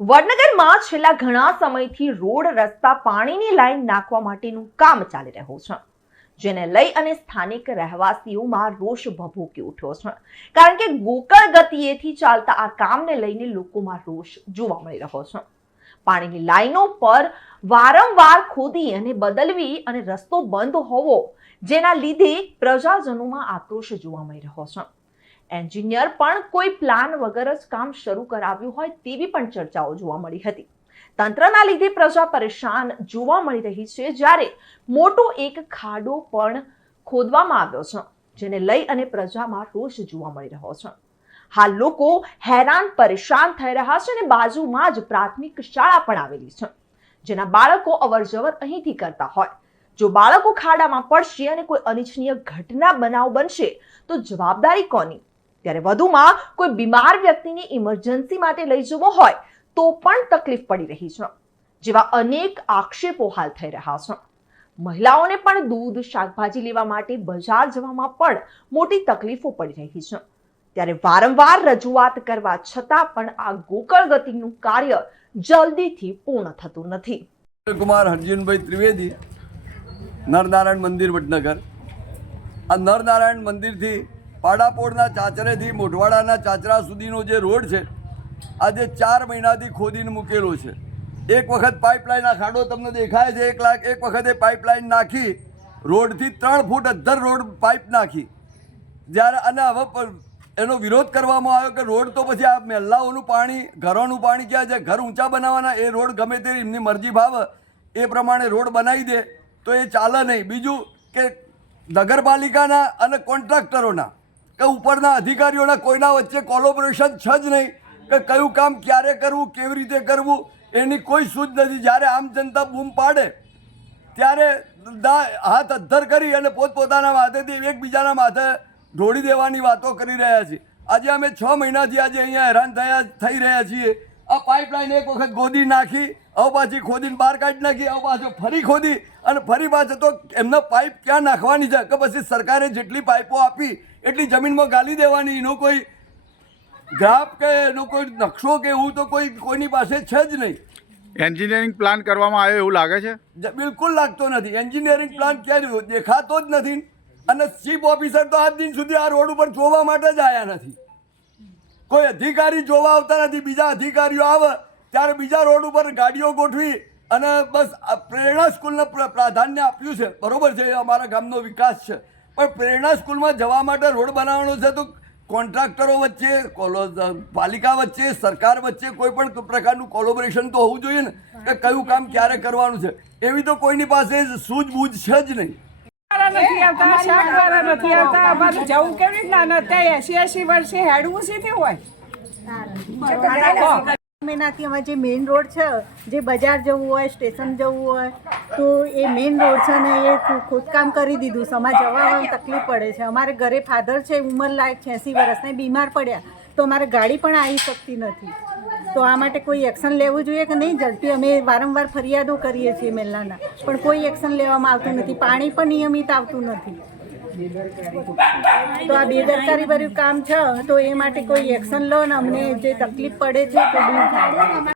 વડનગરમાં છેલ્લા ઘણા સમયથી રોડ રસ્તા પાણીની લાઈન નાખવા માટેનું કામ ચાલી રહ્યું છે, જેને લઈ અને સ્થાનિક રહેવાસીઓમાં રોષ ભભૂકી ઉઠ્યો છે, કારણ કે ગોકળ ગતિએથી ચાલતા આ કામને લઈને લોકોમાં રોષ જોવા મળી રહ્યો છે। પાણીની લાઈનો પર વારંવાર ખોદી અને બદલવી અને રસ્તો બંધ હોવો, જેના લીધે પ્રજાજનોમાં આક્રોશ જોવા મળી રહ્યો છે। એન્જિનિયર પણ કોઈ પ્લાન વગર જ કામ શરૂ કરાવ્યું હોય તેવી પણ ચર્ચાઓ જોવા મળી હતી। તંત્રના લીધે પ્રજા પરેશાન જોવા મળી રહી છે, જ્યારે મોટો એક ખાડો પણ ખોદવામાં આવ્યો છે, જેને લઈ અને પ્રજામાં રોષ જોવા મળી રહ્યો છે। હાલ લોકો હેરાન પરેશાન થઈ રહ્યા છે અને બાજુમાં જ પ્રાથમિક શાળા પણ આવેલી છે, જેના બાળકો અવરજવર અહીંથી કરતા હોય। જો બાળકો ખાડામાં પડશે અને કોઈ અનિચ્છનીય ઘટના બનાવ બનશે તો જવાબદારી કોની? ત્યારે વધુમાં કોઈ બીમાર વ્યક્તિને ઇમરજન્સી માટે લઈ જવો હોય તો પણ તકલીફ પડી રહી છે, જેવા અનેક આક્ષેપો હાલ થઈ રહ્યા છે। મહિલાઓને પણ દૂધ શાકભાજી લેવા માટે બજાર જવામાં પણ મોટી તકલીફો પડી રહી છે। ત્યારે વારંવાર રજૂઆત કરવા છતાં પણ આ ગોકળ ગતિનું કાર્ય જલ્દીથી પૂર્ણ થતું નથી। કુમાર હરજીનભાઈ ત્રિવેદી, નરનારાયણ મંદિર વડનગર। આ નરનારાયણ મંદિરથી પાડાપોળના ચાચરેથી મોઢવાડાના ચાચરા સુધીનો જે રોડ છે, આજે 4 મહિનાથી ખોદીને મૂકેલો છે। એક વખત પાઇપલાઇનના ખાડો તમને દેખાય છે, એક વખતે પાઇપલાઇન નાખી રોડથી 3 ફૂટ અધ્ધર રોડ પાઇપ નાખી, જ્યારે અને હવે એનો વિરોધ કરવામાં આવ્યો કે રોડ તો પછી આ મહેલાઓનું પાણી, ઘરોનું પાણી ક્યાં છે, ઘર ઊંચા બનાવવાના, એ રોડ ગમે તે એમની મરજી ભાવે એ પ્રમાણે રોડ બનાવી દે તો એ ચાલે નહીં। બીજું કે નગરપાલિકાના અને કોન્ટ્રાક્ટરોના કે ઉપરના અધિકારીઓના કોઈના વચ્ચે કોલોબોરેશન છે જ નહીં કે કયું કામ ક્યારે કરવું, કેવી રીતે કરવું, એની કોઈ સૂઝ નથી। જ્યારે આમ જનતા બૂમ પાડે ત્યારે હાથ અદ્ધર કરી અને પોતપોતાના માથેથી એકબીજાના માથે ઢોળી દેવાની વાતો કરી રહ્યા છીએ। આજે અમે 6 મહિનાથી આજે અહીંયા હેરાન થઈ રહ્યા છીએ। આ પાઇપલાઇન એક વખત ખોદી નાખી, હવે પાછી ખોદીને બહાર કાઢી નાખી, હવે પાછો ફરી ખોદી અને ફરી પાછો તો એમના પાઇપ ક્યાં નાખવાની છે કે પછી સરકારે જેટલી પાઇપો આપી એટલી જમીનમાં ગાલી દેવાની? એનો કોઈ ગ્રાફ કે એનો કોઈ નકશો કે એવું તો કોઈની પાસે છે જ નહીં। એન્જિનિયરિંગ પ્લાન કરવામાં આવ્યો એવું લાગે છે? બિલકુલ લાગતો નથી। એન્જિનિયરિંગ પ્લાન ક્યારે દેખાતો જ નથી અને ચીફ ઓફિસર તો આજ દિન સુધી આ રોડ ઉપર જોવા માટે જ આવ્યા નથી। કોઈ અધિકારી જોવા આવતા નથી। બીજા અધિકારીઓ આવે ત્યારે બીજા રોડ ઉપર ગાડીઓ ગોઠવી અને બસ પ્રેરણા સ્કૂલને પ્રાધાન્ય આપ્યું છે, બરોબર છે, એ અમારા ગામનો વિકાસ છે, પણ પ્રેરણા સ્કૂલમાં જવા માટે રોડ બનાવવાનો છે તો કોન્ટ્રાક્ટરો વચ્ચે, પાલિકા વચ્ચે, સરકાર વચ્ચે કોઈ પણ પ્રકારનું કોલોબોરેશન તો હોવું જોઈએ ને કે કયું કામ ક્યારે કરવાનું છે। એવી તો કોઈની પાસે સૂઝબૂઝ છે જ નહીં। નથી આવતા, શાકવાળા નથી આવતા, અમારે જવું કેવી રીતના નથી? 80 વર્ષે હેડવું સીધી હોય। મહિનાથી અમારે જે મેઇન રોડ છે, જે બજાર જવું હોય, સ્ટેશન જવું હોય તો એ મેઇન રોડ છે ને એ ખોદકામ કરી દીધું છે। અમારે જવા આવવામાં તકલીફ પડે છે। અમારે ઘરે ફાધર છે, ઉંમરલાયક 86 વર્ષના, બીમાર પડ્યા તો અમારે ગાડી પણ આવી શકતી નથી। તો આ માટે કોઈ એક્શન લેવું જોઈએ કે નહીં ઝડપી? અમે વારંવાર ફરિયાદો કરીએ છીએ મહિલાના, પણ કોઈ એક્શન લેવામાં આવતું નથી। પાણી પણ નિયમિત આવતું નથી। તો આ બેદરકારી ભર્યું કામ છે, તો એ માટે કોઈ એક્શન લો ને અમને જે તકલીફ પડે છે તો દૂર થાય।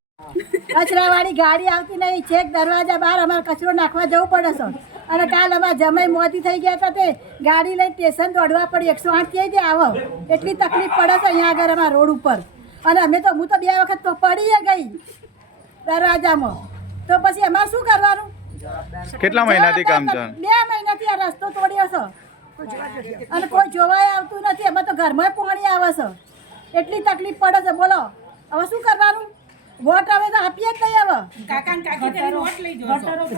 કચરાવાળી ગાડી આવતી નહીં, છેક દરવાજા બહાર અમારે કચરો નાખવા જવું પડે છે। અને કાલ અમારા જમાઈ મોતી થઈ ગયા હતા, તે ગાડી લઈ સ્ટેશન દોડવા પડી, 108 કહી દે આવો, એટલી તકલીફ પડે છે અહીંયા આગળ અમારા રોડ ઉપર। અને હું તો 2 વખત તો પડી ગઈ દરવાજામાં, તો પછી અમારે શું કરવાનું? કેટલા મહિનાથી કામ છે? 2 મહિનાથી આ રસ્તો તોડ્યો છે અને કોઈ જોવાય આવતું નથી। અમે તો ઘરમાં પાણી આવે છે, એટલી તકલીફ પડે છે। બોલો હવે શું કરવાનું? વોટ હવે તો આપીએ જ નહીં। હવે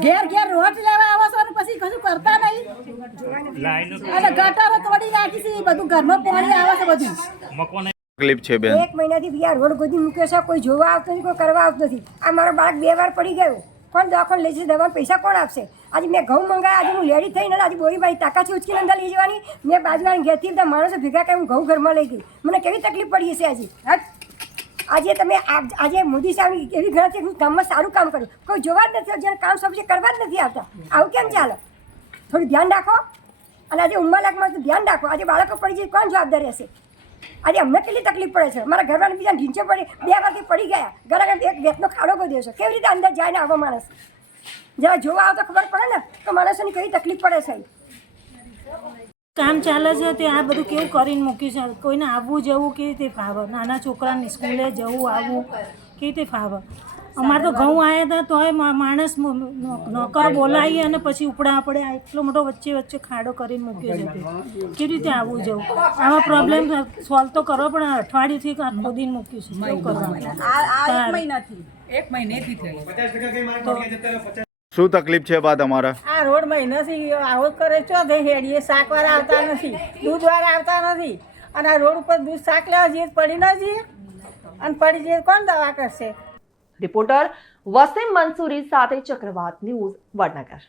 ઘેર ઘેર રોટ લેવા આવો છો અને પછી કશું કરતા નહીં અને ગટારો તોડી નાખી છે, બધું ઘરમાં પાણી આવે છે બધું। તકલીફ છે બેન? 1 મહિનાથી બીજા રોડ ગોદી મૂક્યો છે, કોઈ જોવા આવતું નથી, કોઈ કરવા આવતું નથી। આ મારો બાળક 2 વાર પડી ગયો, કોણ દવાખાને લઈ જશે? દવાના પૈસા કોણ આપશે? આજે મેં ઘઉં મંગાવ્યા, આજે હું લેડી થઈને આજે બોરી મારી તાકાત ઉચકીને અંદર લઈ જવાની। મેં બાજુવાળા ઘેરથી બધા માણસો ભેગા કરી હું ઘઉં ઘરમાં લઈ ગઈ, મને કેવી તકલીફ પડી હશે આજે? આજે તમે આજે મોદી સાહેબ એવી ગણતરી હું કામમાં સારું કામ કર્યું, કોઈ જોવા જ નથી, જ્યારે કામ સૌથી કરવા જ નથી આવતા। આવું કેમ ચાલે? થોડું ધ્યાન રાખો અને આજે ઉંમરલાયકમાં ધ્યાન રાખો। આજે બાળકો પડી જાય, કોણ જવાબદાર રહેશે? આજે અમને કેટલી તકલીફ પડે છે. મારા ઘરવાળા બીજા ઢીંચે પડી 2 વાગે પડી ગયા. ઘરે એક ગેસનો ખાડો કરી દેશે. કેવી રીતે અંદર જાય ને આવો માણસ? જરા જોવા આવો તો ખબર પડે ને કે માણસોની કઈ તકલીફ પડે છે. કામ ચાલે છે તે આ બધું કેવું કરીને મૂક્યું છે. કોઈને આવવું જવું કેવી રીતે ફાવે? નાના છોકરાને સ્કૂલે જવું આવવું કેવી રીતે ફાવે? અમારે તો ઘઉં આવ્યા હતા તોય માણસ નોકર બોલાવી અને પછી ઉપડા આપણે એટલો મોટો વચ્ચે ખાડો કરીને મૂક્યો છે. તે કેવી રીતે આવવું જવું? આવા પ્રોબ્લેમ સોલ્વ તો કરવો પણ અઠવાડિયેથી ખોદીને મૂક્યું છે. કેવું કરવાનું? એક મહિનેથી થઈ. શું તકલીફ છે બા તમારે? આ રોડ મહિનાથી આવો જ કરે છો તે હેડીએ શાકવાળા આવતા નથી, દૂધવાળા આવતા નથી, અને આ રોડ ઉપર દૂધ શાક લેવા જઈએ તો પડી ના જઈએ, અને પડી જઈએ કોણ દવા કરશે? રિપોર્ટર વસીમ મંસૂરી સાથે ચક્રવાત ન્યૂઝ વડનગર.